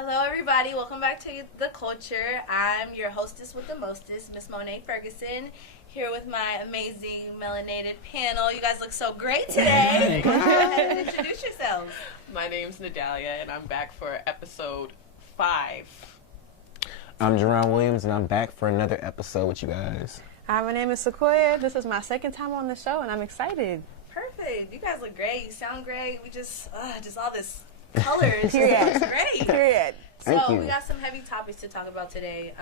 Hello, everybody. Welcome back to The Culture. I'm your hostess with the mostest, Miss Monet Ferguson, here with my amazing melanated panel. You guys look so great today. Go ahead and introduce yourselves. My name's Nadalia, and I'm back for episode 5. I'm Jerron Williams, and I'm back for another episode with you guys. Hi, my name is Sequoia. This is my second time on the show, and I'm excited. Perfect. You guys look great. You sound great. We just all this colors. Period. It's great. Period. So we got some heavy topics to talk about today.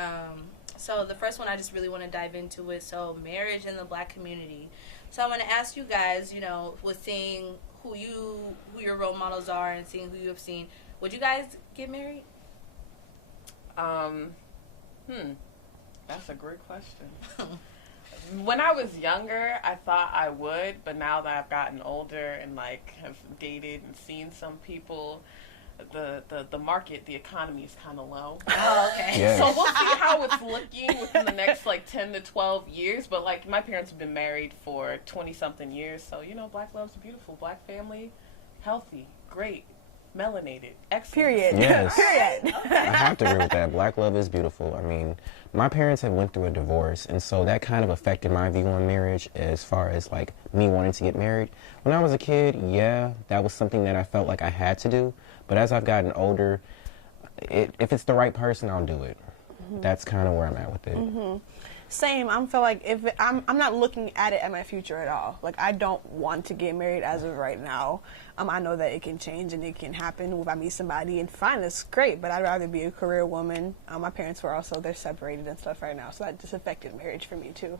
So the first one I just really want to dive into is marriage in the Black community. So I want to ask you guys, with seeing who your role models are and seeing who you have seen, would you guys get married? That's a great question. When I was younger, I thought I would, but now that I've gotten older and have dated and seen some people, the market, the economy is kind of low. Oh, okay. Yeah. So we'll see how it's looking within the next 10 to 12 years. But my parents have been married for 20-something years, so Black love's beautiful. Black family, healthy, great, melanated, excellent. Period. Yes. Period. I have to agree with that. Black love is beautiful. I mean, my parents have went through a divorce, and so that kind of affected my view on marriage as far as me wanting to get married. When I was a kid, yeah, that was something that I felt like I had to do. But as I've gotten older, if it's the right person, I'll do it. Mm-hmm. That's kind of where I'm at with it. Mm-hmm. Same. I feel like I'm not looking at it at my future at all. I don't want to get married as of right now. I know that it can change and it can happen if I meet somebody and fine, it's great. But I'd rather be a career woman. My parents they're separated and stuff right now, so that just affected marriage for me too.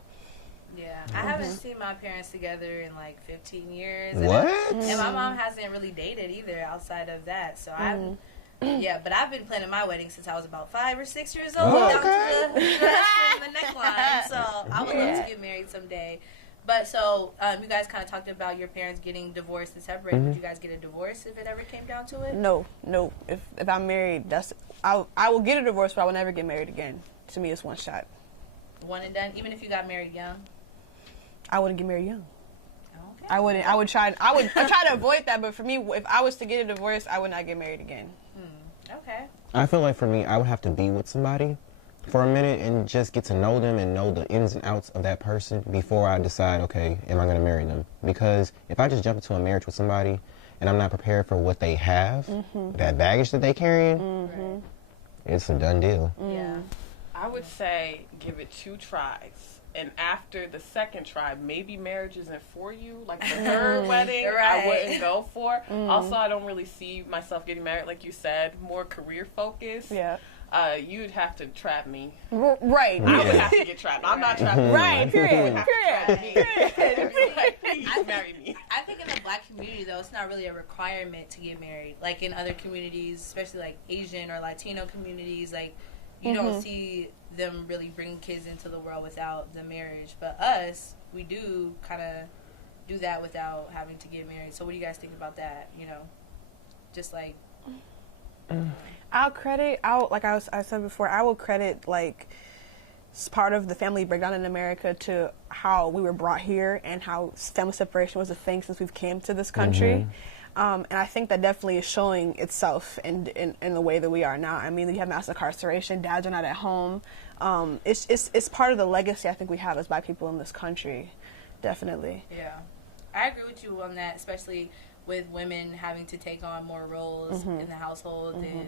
Yeah, I haven't seen my parents together in 15 years. What? And my mom hasn't really dated either outside of that. So but I've been planning my wedding since I was about 5 or 6 years old. Okay. Down to the neckline. So I would love to get married someday. But you guys kind of talked about your parents getting divorced and separated. Would you guys get a divorce if it ever came down to it? No. If I'm married, I will get a divorce, but I will never get married again. To me, it's one shot. One and done. Even if you got married young. I wouldn't get married young. Okay. I wouldn't. I try to avoid that. But for me, if I was to get a divorce, I would not get married again. Okay. I feel like for me, I would have to be with somebody for a minute and just get to know them and know the ins and outs of that person before I decide, okay, am I going to marry them? Because if I just jump into a marriage with somebody and I'm not prepared for what they have, that baggage that they carrying, it's a done deal. Yeah. I would say give it 2 tries. And after the second try, maybe marriage isn't for you. The third wedding, right. I wouldn't go for. Also, I don't really see myself getting married, like you said, more career focused. Yeah. You'd have to trap me. Right. I would have to get trapped. I'm not trapping. Right. Period. You would have to trap me. Please marry me. I think in the Black community, though, it's not really a requirement to get married. In other communities, especially Asian or Latino communities, you don't see them really bringing kids into the world without the marriage. But us, we do kind of do that without having to get married. So what do you guys think about that? Just I said before, I will credit part of the family breakdown in America to how we were brought here and how family separation was a thing since we've came to this country. And I think that definitely is showing itself in the way that we are now. I mean, you have mass incarceration, dads are not at home. It's part of the legacy I think we have as Black people in this country, definitely. Yeah, I agree with you on that, especially with women having to take on more roles in the household and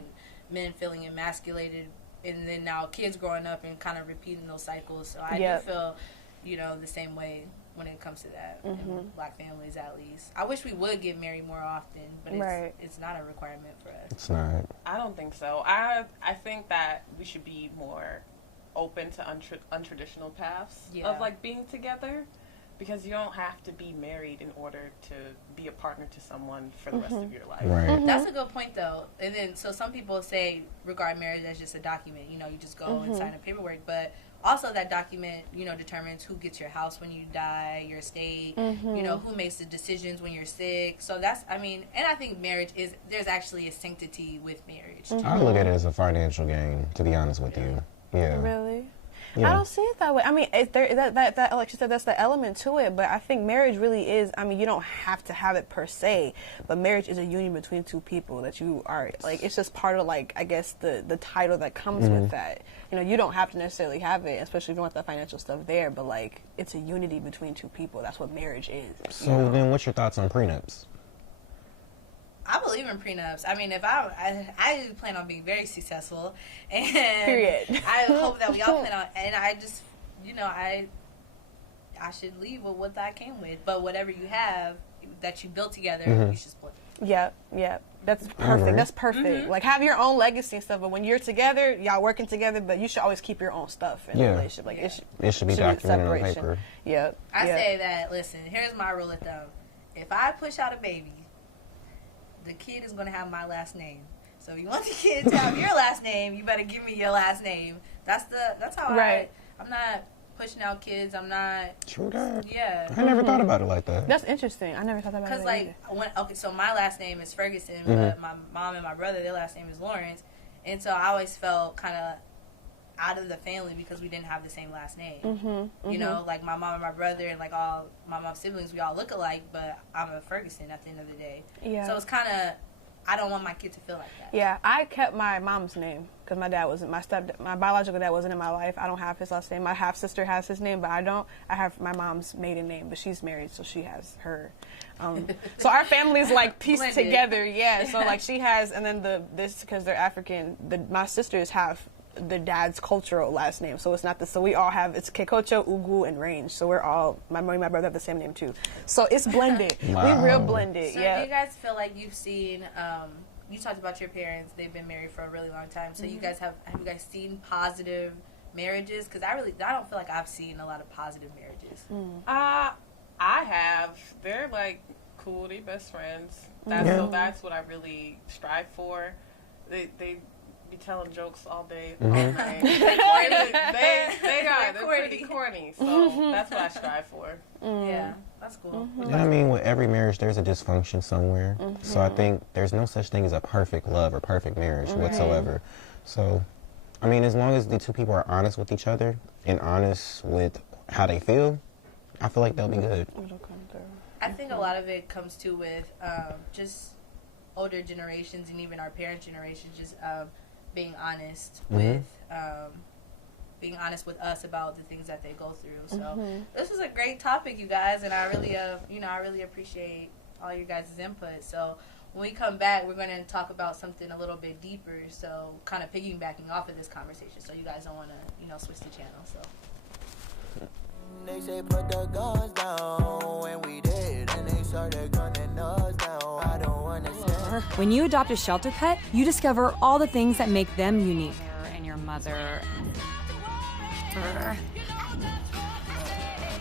men feeling emasculated, and then now kids growing up and kind of repeating those cycles. So I do feel, the same way when it comes to that in Black families, at least. I wish we would get married more often, but it's not a requirement for us. It's not. I don't think so. I think that we should be more open to untraditional paths of being together, because you don't have to be married in order to be a partner to someone for the rest of your life. Right. That's a good point, though. And then so some people regard marriage as just a document. You just go and sign a paperwork, but also that document, determines who gets your house when you die, your estate, who makes the decisions when you're sick. So and I think there's actually a sanctity with marriage. I look at it as a financial gain, to be honest with you. Yeah. Really? I don't see it that way. I mean, that like you said, that's the element to it. But I think marriage really is. I mean, you don't have to have it per se, but marriage is a union between two people that you are like. It's just part of like I guess the title that comes with that. You know, you don't have to necessarily have it, especially if you don't want the financial stuff there. But like, it's a unity between two people. That's what marriage is. So then, what's your thoughts on prenups? I believe in prenups. I mean, if I plan on being very successful, and period. I hope that we all plan on, and I just, you know, I should leave with what I came with. But whatever you have that you built together, you should split. Yeah. That's perfect. That's perfect. Like, have your own legacy and stuff, but when you're together, y'all working together, but you should always keep your own stuff in a relationship. Like, it should be documented on paper. I say that, listen, here's my rule of thumb. If I push out a baby, the kid is going to have my last name. So if you want the kid to have your last name, you better give me your last name. That's how I'm not pushing out kids. I'm not. True that. Yeah. I never thought about it like that. That's interesting. I never thought about it. Because so my last name is Ferguson, but my mom and my brother, their last name is Lawrence, and so I always felt kind of out of the family because we didn't have the same last name. You know, like my mom and my brother and like all my mom's siblings, we all look alike, but I'm a Ferguson at the end of the day. Yeah. So it's kind of, I don't want my kid to feel like that. Yeah, I kept my mom's name because my dad wasn't, my biological dad wasn't in my life. I don't have his last name. My half sister has his name, but I don't. I have my mom's maiden name, but she's married, so she has her. So our family's like pieced together. Yeah. So like she has, and then this because they're African. My sisters have the dad's cultural last name, so it's not so we all have it's Kekocho, Ugu, and Range. So we're all my mom and my brother have the same name too. So it's blended. We real blended. So do you guys feel like you've seen? You talked about your parents; they've been married for a really long time. So you guys have you guys seen positive marriages? Because I don't feel like I've seen a lot of positive marriages. I have. They're like cool. They best friends. So that's what I really strive for. They be telling jokes all day, all night. They're pretty corny, so that's what I strive for. Yeah, that's cool. I mean, with every marriage, there's a dysfunction somewhere. So I think there's no such thing as a perfect love or perfect marriage whatsoever. So, I mean, as long as the two people are honest with each other and honest with how they feel, I feel like they'll be good. I think a lot of it comes to with just older generations and even our parents' generation just being honest with us about the things that they go through. So this was a great topic, you guys, and I really appreciate all you guys' input. So when we come back, we're going to talk about something a little bit deeper. So kind of piggybacking off of this conversation. So you guys don't want to switch the channel. So. They say put the guns down when we did, and they started gunning us down. I don't understand. When you adopt a shelter pet, you discover all the things that make them unique. And your mother.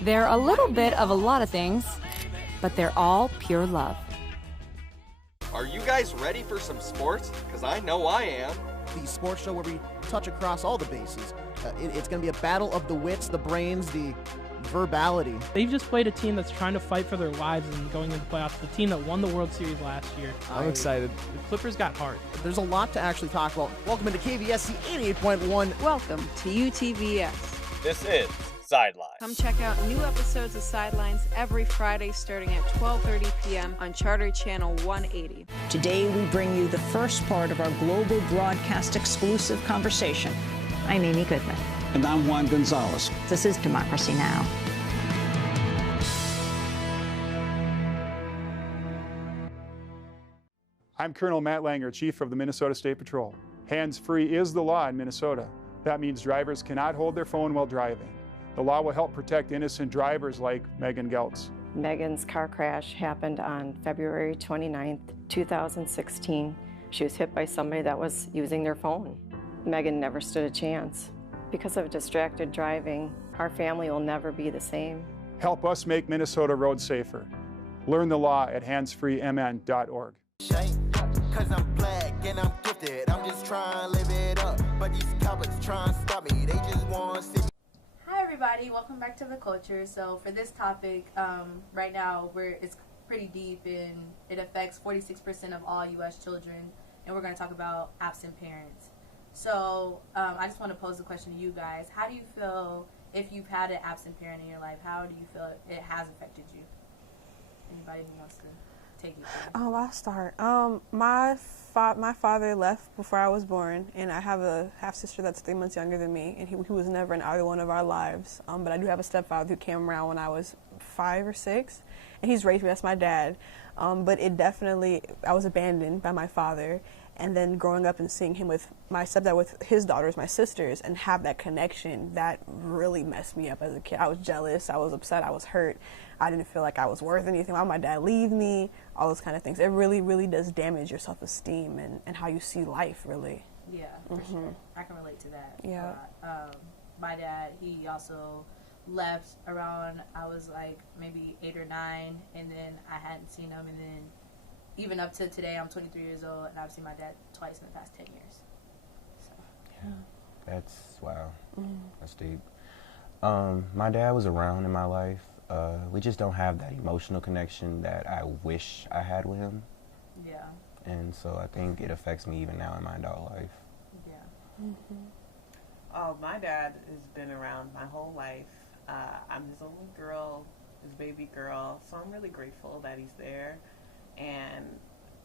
They're a little bit of a lot of things, but they're all pure love. Are you guys ready for some sports? Because I know I am. The sports show where we touch across all the bases. It's going to be a battle of the wits, the brains, the verbality. They've just played a team that's trying to fight for their lives and going into the playoffs. The team that won the World Series last year. I'm excited. The Clippers got heart. There's a lot to actually talk about. Welcome into KVSC 88.1. Welcome to UTVS. This is Sidelines. Come check out new episodes of Sidelines every Friday starting at 12:30 p.m. on Charter Channel 180. Today we bring you the first part of our global broadcast exclusive conversation. I'm Amy Goodman. And I'm Juan Gonzalez. This is Democracy Now! I'm Colonel Matt Langer, Chief of the Minnesota State Patrol. Hands-free is the law in Minnesota. That means drivers cannot hold their phone while driving. The law will help protect innocent drivers like Megan Geltz. Megan's car crash happened on February 29th, 2016. She was hit by somebody that was using their phone. Megan never stood a chance. Because of distracted driving, our family will never be the same. Help us make Minnesota roads safer. Learn the law at handsfreemn.org. Cause I'm black and I'm gifted. I'm just trying to live it up. But these cowards trying to stop me. They just want to see me. Hi everybody, welcome back to The Culture. So for this topic, right now it's pretty deep and it affects 46% of all U.S. children. And we're going to talk about absent parents. So I just want to pose the question to you guys. How do you feel if you've had an absent parent in your life? How do you feel it has affected you? Anybody who wants to take it? I'll start. My father left before I was born, and I have a half sister that's 3 months younger than me, and he was never in either one of our lives. But I do have a stepfather who came around when I was 5 or 6, and he's raised me. That's my dad. But it definitely, I was abandoned by my father. And then growing up and seeing him with my stepdad, with his daughters, my sisters, and have that connection, that really messed me up as a kid. I was jealous, I was upset, I was hurt. I didn't feel like I was worth anything. Why would my dad leave me? All those kind of things. It really, really does damage your self-esteem and how you see life, really. Yeah, for sure. I can relate to that. Yeah. My dad, he also left around, I was like maybe 8 or 9, and then I hadn't seen him, and then even up to today, I'm 23 years old, and I've seen my dad twice in the past 10 years. So. Yeah. That's, wow. That's deep. My dad was around in my life. We just don't have that emotional connection that I wish I had with him. Yeah. And so I think it affects me even now in my adult life. Yeah. Oh, my dad has been around my whole life. I'm his only girl, his baby girl, so I'm really grateful that he's there. And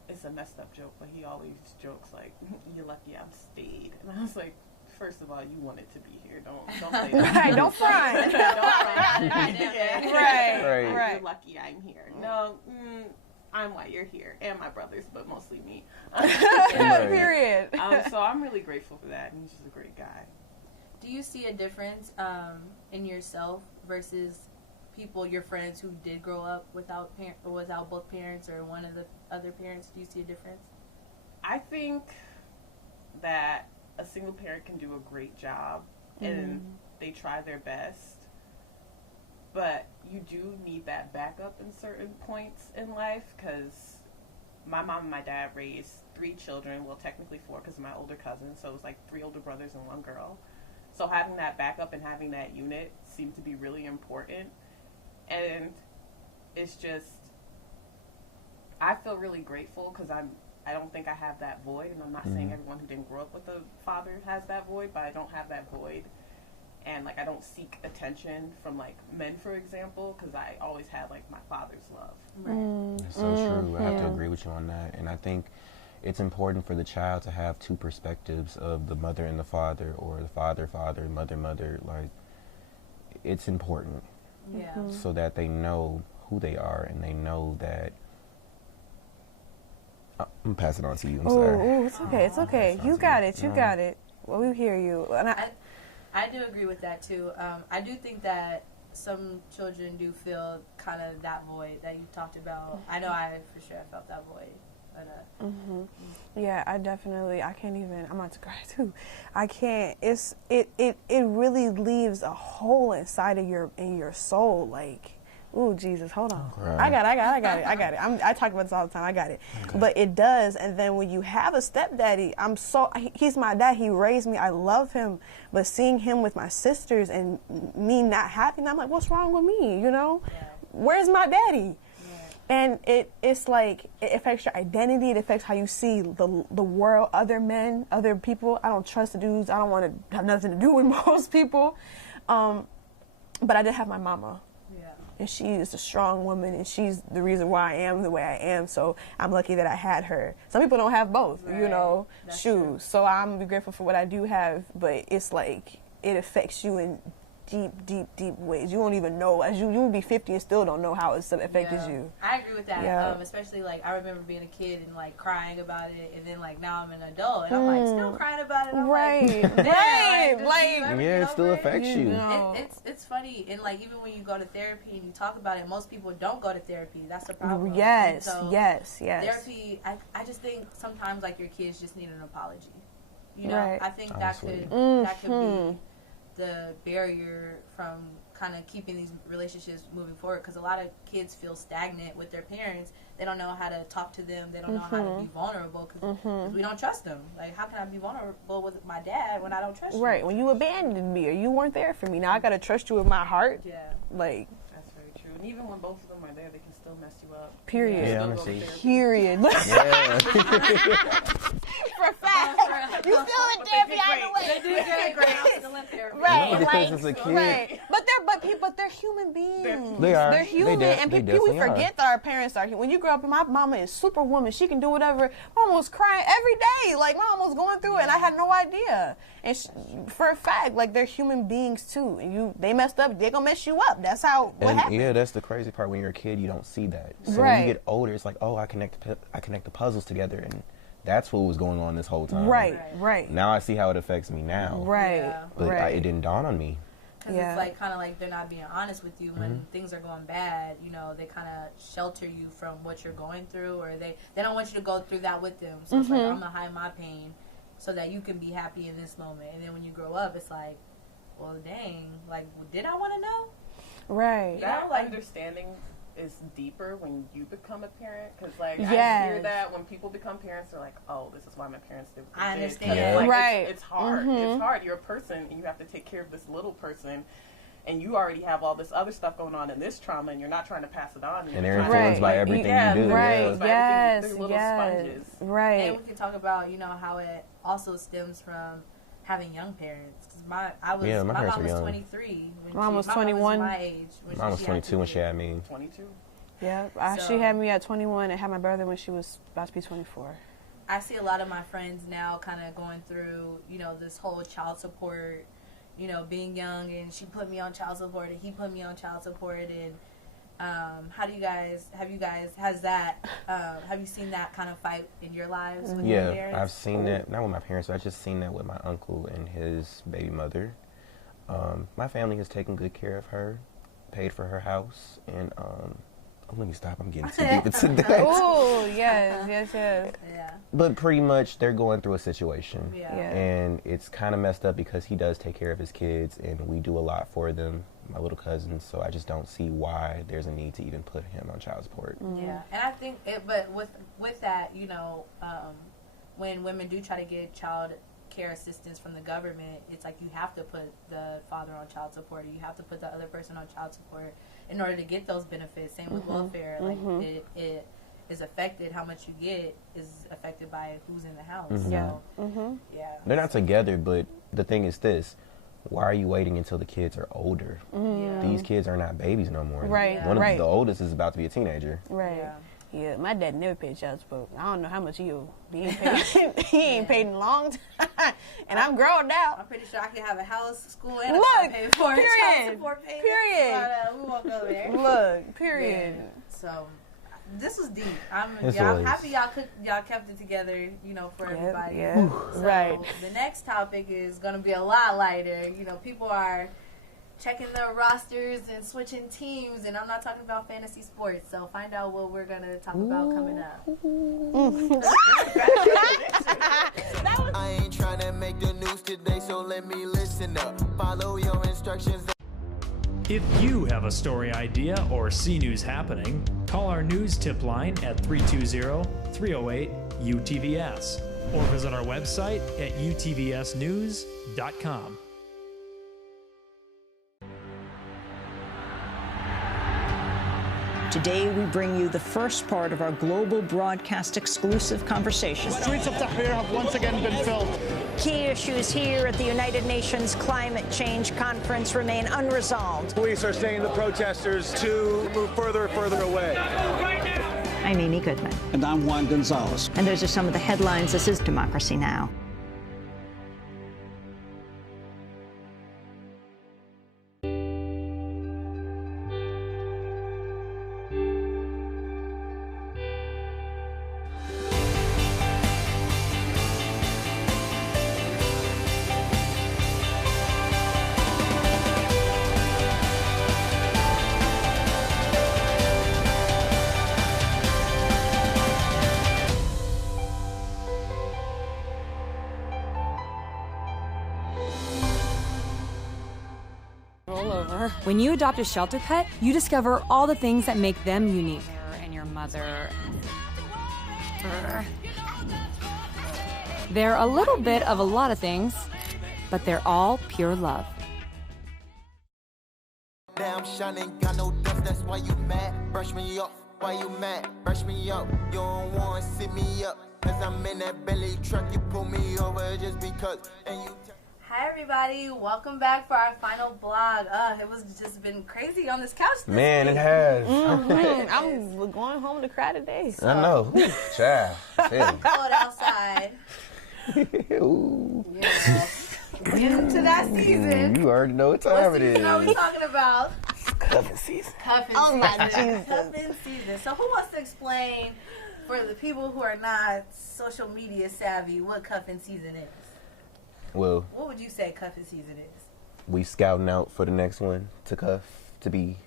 it's a messed up joke, but he always jokes like, "You're lucky I've stayed." And I was like, first of all, you wanted to be here. Don't play that. Right, don't front. Right. You're lucky I'm here. No, I'm why you're here, and my brothers, but mostly me. Period. So I'm really grateful for that, and he's just a great guy. Do you see a difference in yourself versus people, your friends who did grow up without both parents or one of the other parents? Do you see a difference? I think that a single parent can do a great job and they try their best, but you do need that backup in certain points in life, because my mom and my dad raised 3 children, well technically 4 because of my older cousin, so it was like 3 older brothers and 1 girl. So having that backup and having that unit seemed to be really important. And it's just, I feel really grateful because I don't think I have that void, and I'm not saying everyone who didn't grow up with a father has that void, but I don't have that void. And like, I don't seek attention from like men, for example, because I always had like my father's love. Right. That's so true. I have to agree with you on that. And I think it's important for the child to have 2 perspectives of the mother and the father, or the father, mother. Like, it's important. Yeah. So that they know who they are, and they know that. I'm passing it on to you. I'm sorry. Oh, it's okay. It's okay. You got it. You got it. Well, we hear you. And I do agree with that too. I do think that some children do feel kind of that void that you talked about. I know I for sure felt that void. But, yeah, I definitely. I can't even. I'm about to cry too. I can't. It really leaves a hole inside of your soul. Like, ooh, Jesus, hold on. I got it. I talk about this all the time. I got it. Okay. But it does. And then when you have a stepdaddy, he's my dad. He raised me. I love him. But seeing him with my sisters and me not having that, I'm like, what's wrong with me? You know? Yeah. Where's my daddy? And it's like, it affects your identity. It affects how you see the world, other men, other people. I don't trust the dudes. I don't want to have nothing to do with most people. But I did have my mama. Yeah. And she is a strong woman, and she's the reason why I am the way I am. So I'm lucky that I had her. Some people don't have both, you know, shoes. True. So I'm grateful for what I do have. But it's like, it affects you in deep ways. You won't even know. As you'll be 50 and still don't know how it's affected you. I agree with that. Especially like, I remember being a kid and like crying about it, and then like now I'm an adult and I'm like still crying about it. And I'm it still affects you. It's funny, and like even when you go to therapy and you talk about it, most people don't go to therapy. That's the problem. Yes. Therapy. I just think sometimes like your kids just need an apology. You know, I think that could be the barrier from kind of keeping these relationships moving forward, because a lot of kids feel stagnant with their parents. They don't know how to talk to them. They don't know how to be vulnerable because we don't trust them. Like, how can I be vulnerable with my dad when I don't trust you? Right, when you abandoned me or you weren't there for me. Now I got to trust you with my heart. Yeah. Like, that's very true. And even when both of them are there, they can still mess you up. Period. Yeah, honestly. Period. Yeah. For a fact. You still in therapy either way. They do great. Right. No, because as a kid. Right. But they're human beings. They are. They're human. And they people definitely forget that our parents are human. When you grow up, my mama is superwoman. She can do whatever. My mom was crying every day. Like, my mom was going through it, and I had no idea. And for a fact, like, they're human beings, too. And they messed up, they're going to mess you up. That's what happens. Yeah, that's the crazy part. When you're a kid, you don't see that. So Right. when you get older, it's like, oh, I connect the puzzles together, and that's what was going on this whole time. Right. Now I see how it affects me now. Right. Yeah. But it didn't dawn on me. Because it's like kind of like they're not being honest with you when things are going bad. You know, they kind of shelter you from what you're going through, or they don't want you to go through that with them. So it's like, I'm gonna hide my pain so that you can be happy in this moment. And then when you grow up, it's like, well, dang, like, did I want to know? Right. That understanding is deeper when you become a parent, because like I hear that when people become parents, they're like, oh, this is why my parents did what they I did. understand. Yeah. Like, Right. it's hard. It's hard. You're a person, and you have to take care of this little person, and you already have all this other stuff going on in this trauma, and you're not trying to pass it on. And they're influenced by everything you do. Right. Yes. They're little sponges. Right. And we can talk about, you know, how it also stems from having young parents. Cause my mom was 23. Mom was 21. My age. Mom was 22 when she had me. 22. Yeah, she had me at 21 and had my brother when she was about to be 24. I see a lot of my friends now kind of going through, you know, this whole child support, you know, being young, and she put me on child support and he put me on child support. And have you seen that kind of fight in your lives with your parents? I've seen that, not with my parents, but I've just seen that with my uncle and his baby mother. My family has taken good care of her, paid for her house, and let me stop. I'm getting too deep into that. Oh, yes. Yeah. But pretty much, they're going through a situation. Yeah. And it's kind of messed up because he does take care of his kids, and we do a lot for them, my little cousins. So I just don't see why there's a need to even put him on child support. Yeah. And I think, but with that, you know, when women do try to get child care assistance from the government, it's like you have to put the father on child support, or you have to put the other person on child support in order to get those benefits. Same with welfare. Like it is affected, how much you get is affected by who's in the house. So They're not together, but the thing is this: why are you waiting until the kids are older? These kids are not babies no more. Right. One of the oldest is about to be a teenager. Right. Yeah, my dad never paid child support. I don't know how much he owe. He ain't paid. He ain't paid in a long time. And I'm grown now. I'm pretty sure I can have a house, school, and a car paid for. Child support payments, Period. But, we won't go there. Look. Period. Yeah. So this was deep. I'm happy y'all kept it together, you know, for everybody. Yeah. So Right. The next topic is going to be a lot lighter. You know, people are checking their rosters and switching teams, and I'm not talking about fantasy sports, so find out what we're going to talk about coming up. I ain't trying to make the news today, so let me listen up. Follow your instructions. If you have a story idea or see news happening, call our news tip line at 320-308-UTVS or visit our website at utvsnews.com. Today, we bring you the first part of our global broadcast exclusive conversation. The streets of Tahrir have once again been filled. Key issues here at the United Nations Climate Change Conference remain unresolved. Police are saying the protesters to move further and further away. I'm Amy Goodman. And I'm Juan Gonzalez. And those are some of the headlines. This is Democracy Now! When you adopt a shelter pet, you discover all the things that make them unique. And your mother. They're a little bit of a lot of things, but they're all pure love. Damn shining, got no dust that's why you mad. Brush me up, why you mad? Brush me up, you don't wanna sit me up. Cause I'm in that belly truck, you pull me over just because. And you. Hi everybody, welcome back for our final vlog. It was just been crazy on this couch this Man, week. it has. I'm going home to cry today. So. I know. Child. Cold outside. Ooh. Yeah. Getting to that season. You already know what time it is. What are we talking about? Cuffing season. Cuffing season. My Jesus. Cuffing season. So who wants to explain for the people who are not social media savvy what cuffing season is? Well, what would you say cuffing season is? We scouting out for the next one to cuff, to be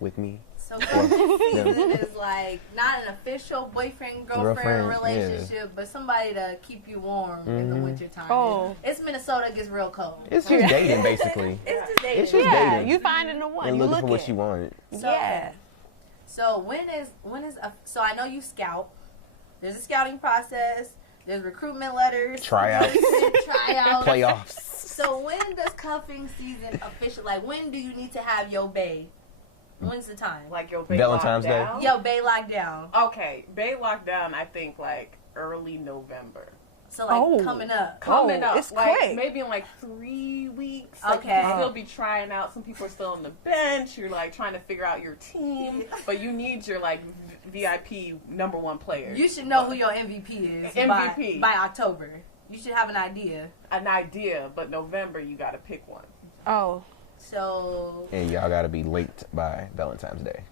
with me. So cuffing season is like not an official boyfriend-girlfriend relationship, but somebody to keep you warm in the wintertime. Oh. It's Minnesota, it gets real cold. It's just dating, basically. It's just dating. It's just dating. You finding the one. And you looking for what you want. So when is so I know you scout. There's a scouting process. There's recruitment letters. Tryouts. Playoffs. So when does cuffing season official? Like when do you need to have your bae? When's the time? Like your bae Valentine's Day. Yo, bae lockdown. Okay, bae lockdown. I think like early November. So like coming up. It's like quick. Maybe in like 3 weeks. Like, okay. You can still be trying out. Some people are still on the bench. You're like trying to figure out your team, but you need your like VIP #1 player. You should know who your MVP is. MVP by October. You should have an idea. But November you got to pick one. Oh. So. And y'all got to be linked by Valentine's Day.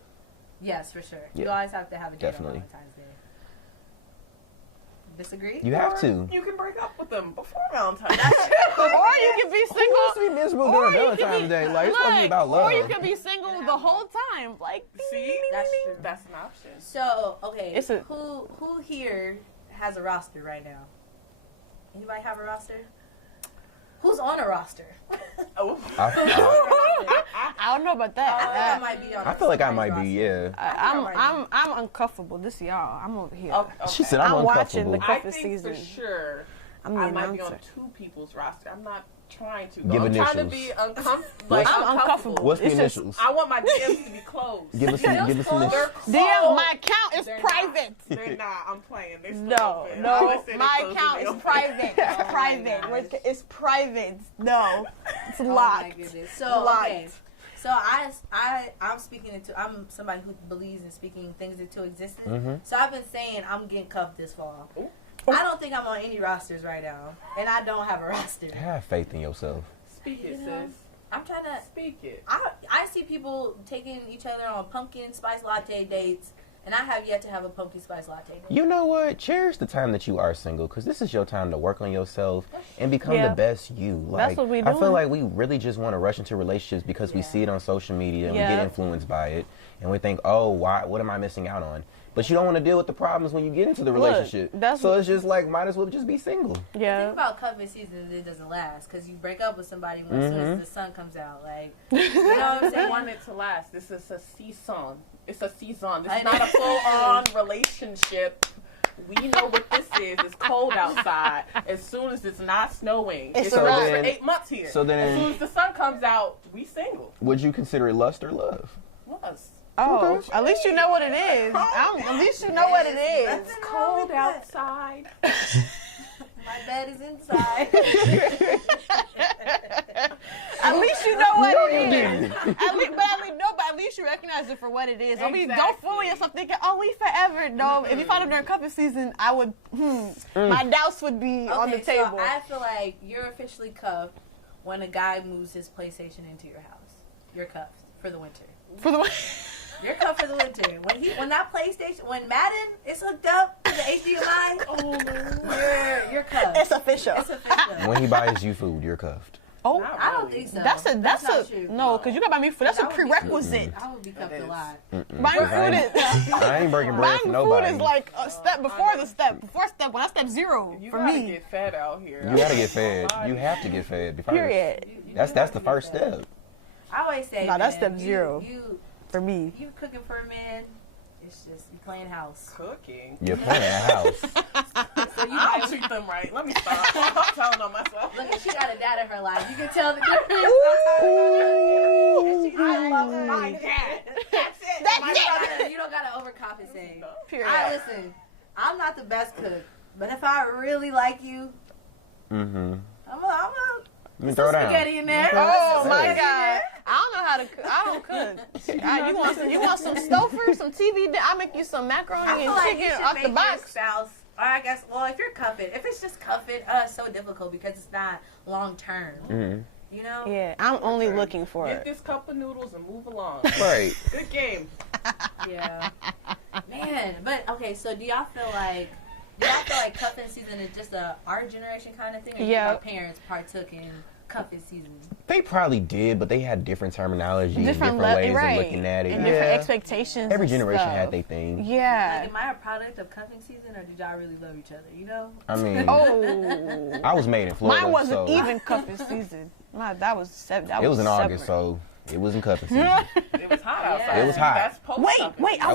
Yes, for sure. Yeah. You always have to have a date on Definitely. Valentine's Day. Disagree? You have to. You can break up with them before Valentine's Day. Or you can be single. Who wants to be miserable during Valentine's Day? Like, it's supposed to be about love. Or you can be single the whole time. Like, see, that's an option. So, okay, who here has a roster right now? Anybody have a roster? Who's on a roster? I don't know about that. I think I might be on. I feel like I might be, yeah. I'm uncomfortable. This y'all. I'm over here. Okay. She said I'm watching the cuffing I think season. for sure I might be on 2 people's roster. I'm not trying to. Give trying to be uncomfortable. I'm uncomfortable. What's the initials? I want my DMs to be closed. Give us some initials. DM, my account is private. They're not. I'm playing. They're No, my account is private. It's private. It's private. No, it's locked. Oh my goodness. So okay. So I'm speaking into. I'm somebody who believes in speaking things into existence. Mm-hmm. So I've been saying I'm getting cuffed this fall. I don't think I'm on any rosters right now, and I don't have a roster. Have faith in yourself. Speak it, sis. I'm trying to speak it. I see people taking each other on pumpkin spice latte dates, and I have yet to have a pumpkin spice latte date. You know what? Cherish the time that you are single, because this is your time to work on yourself and become the best you. Like, that's what we do. I feel like we really just want to rush into relationships because we see it on social media and we get influenced by it, and we think, oh, why? What am I missing out on? But you don't want to deal with the problems when you get into the relationship. So it's just like, might as well just be single. Yeah. The thing about cuffing season is it doesn't last, because you break up with somebody as soon as the sun comes out. Like, you know what I'm saying? I want it to last. This is a season. It's a season. This is not a full-on relationship. We know what this is. It's cold outside. As soon as it's not snowing, it's for 8 months here. So then, as soon as the sun comes out, we single. Would you consider it lust or love? Lust. Oh, okay. At least you know what it is. At least you know what it is. It's cold outside. My bed is inside. At least you know what it is. At least you recognize it for what it is. I mean, don't fool yourself thinking, oh, we forever. No, if you found it during cuffing season, I would, my doubts would be on the table. So I feel like you're officially cuffed when a guy moves his PlayStation into your house. You're cuffed for the winter. You're cuffed for the winter. When that PlayStation, when Madden is hooked up to the HDMI, you're cuffed. It's official. When he buys you food, you're cuffed. Oh, I don't think so. That's not true. No, because you got to buy me food. That's a prerequisite. I would be cuffed a lot. Buying food is. I ain't breaking bread for nobody. Buying food is like a step before the step. Before step one. That's step 0 for me. You gotta get fed out here. You gotta get fed. You have to get fed. Period. That's the first step. I always say, no, that's step 0 for me. You cooking for a man, it's just you playing house. Cooking? You're playing house. So you I don't treat them right. Let me stop. I'm telling on myself. Look, she got a dad in her life. You can tell the difference. I love my dad. That's You don't gotta overcompensate. Period. Listen, I'm not the best cook, but if I really like you, I'm You throw down. spaghetti in there. Oh my God! I don't know how to cook. I don't cook. You want some Stouffer, some TV? I'll make you some macaroni and chicken off the box. Spouse, or I guess, well, if you're cuffing, if it's just cuffing, it's so difficult because it's not long term. You know? Yeah, I'm only looking for Get it. this cup of noodles and move along. Right. Good game. Yeah. Man, but okay, so do y'all feel like cuffing season is just our generation kind of thing, or do you think our parents partook in cuffing season? They probably did, but they had different terminology, different ways of looking at it. And different expectations. Every and generation stuff. had their thing. Yeah. Like, am I a product of cuffing season, or did y'all really love each other? You know? I mean, oh, I was made in Florida. Mine wasn't so even cuffing season. That was it was in August, so it wasn't cuffing season. It was hot outside. It was hot. That's post Wait, I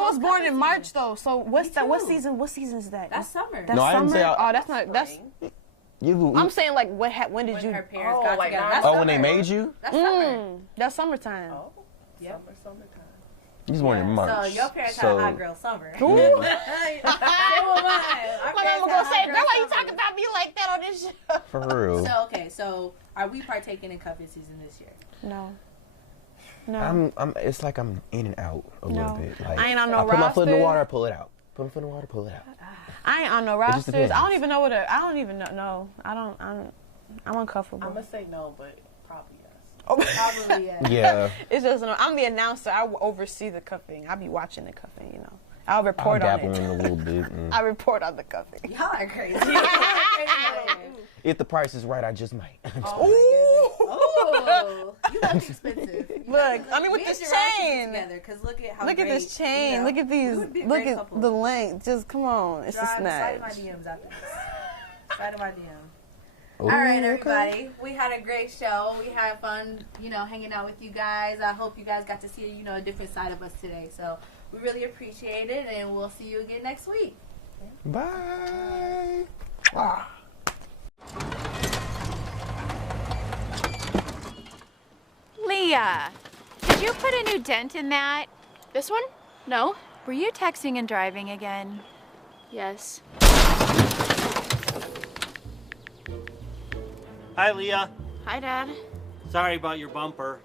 was born in March though. So what's that? What season is that? That's summer. No, I didn't say. Oh, that's not. That's. I'm saying like when did you? Her parents got together. Oh, when they made you? That's summer. That's summertime. Oh, yep. Summertime. You was born in March. So your parents had a hot girl summer. Ooh. My mama gonna say, "Girl, why you talking about me like that on this show?" For real. So are we partaking in cuffing season this year? No. No. It's like I'm in and out a little bit. Like, I ain't on no I put my foot in the rosters. water, pull it out. Put my foot in the water, pull it out. I ain't on no just rosters. depends. I don't even know what. I don't even know. No, I'm uncomfortable. I'm gonna say no, but probably yes. Probably yes. Yeah. It's just I'm the announcer. I oversee the cuffing. I be watching the cuffing. You know, I'll report on dabble it. in a little bit. I report on the cuffing. Y'all are crazy. If the price is right, I just might. Oh, you look expensive. Look, I mean with this chain. Because look at how look at this chain. You know, look at these. Look at the length. Just come on. It's a snatch. Slide my DMs after this. Slide my DM. All right, everybody. We had a great show. We had fun, hanging out with you guys. I hope you guys got to see, a different side of us today. So we really appreciate it, and we'll see you again next week. Bye. Leah, did you put a new dent in that? This one? No. Were you texting and driving again? Yes. Hi, Leah. Hi, Dad. Sorry about your bumper.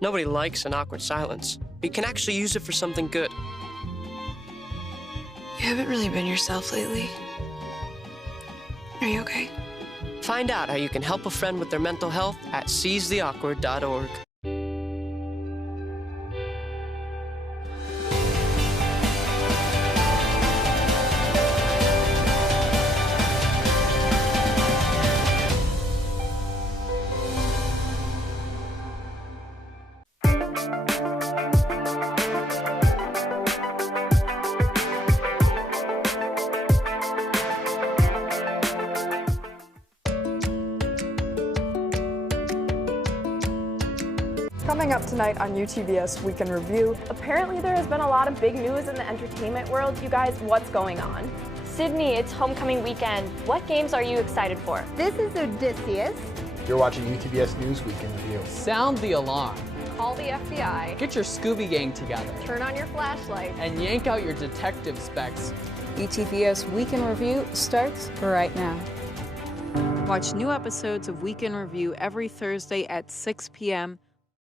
Nobody likes an awkward silence. You can actually use it for something good. You haven't really been yourself lately. Are you okay? Find out how you can help a friend with their mental health at seizetheawkward.org. Coming up tonight on UTVS Week in Review. Apparently there has been a lot of big news in the entertainment world. You guys, what's going on? Sydney, it's homecoming weekend. What games are you excited for? This is Odysseus. You're watching UTVS News Week in Review. Sound the alarm. Call the FBI. Get your Scooby Gang together. Turn on your flashlight. And yank out your detective specs. UTVS Week in Review starts right now. Watch new episodes of Week in Review every Thursday at 6 p.m.